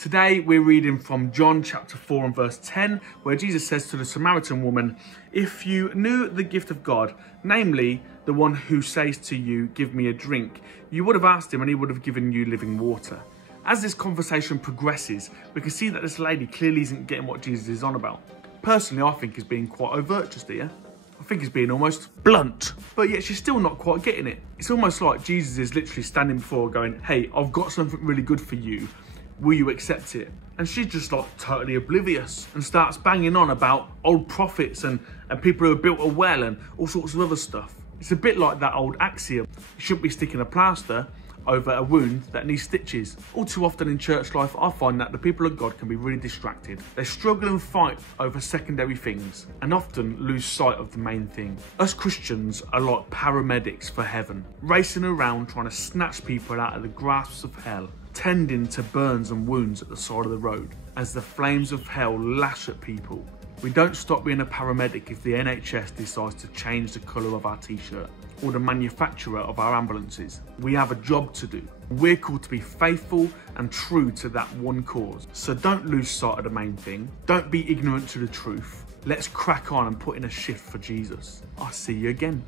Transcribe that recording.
Today we're reading from John chapter 4 and verse 10, where Jesus says to the Samaritan woman, "If you knew the gift of God, namely the one who says to you, 'Give me a drink,' you would have asked him and he would have given you living water." As this conversation progresses, we can see that this lady clearly isn't getting what Jesus is on about. Personally, I think he's being quite overt just here. I think he's being almost blunt, but yet she's still not quite getting it. It's almost like Jesus is literally standing before her going, "Hey, I've got something really good for you. Will you accept it?" And she's just like totally oblivious and starts banging on about old prophets and people who have built a well and all sorts of other stuff. It's a bit like that old axiom, you shouldn't be sticking a plaster over a wound that needs stitches. All too often in church life, I find that the people of God can be really distracted. They struggle and fight over secondary things and often lose sight of the main thing. Us Christians are like paramedics for heaven, racing around trying to snatch people out of the grasps of hell, tending to burns and wounds at the side of the road as the flames of hell lash at people. We don't stop being a paramedic if the NHS decides to change the colour of our t-shirt or the manufacturer of our ambulances. We have a job to do. We're called to be faithful and true to that one cause. So don't lose sight of the main thing. Don't be ignorant to the truth. Let's crack on and put in a shift for Jesus. I'll see you again.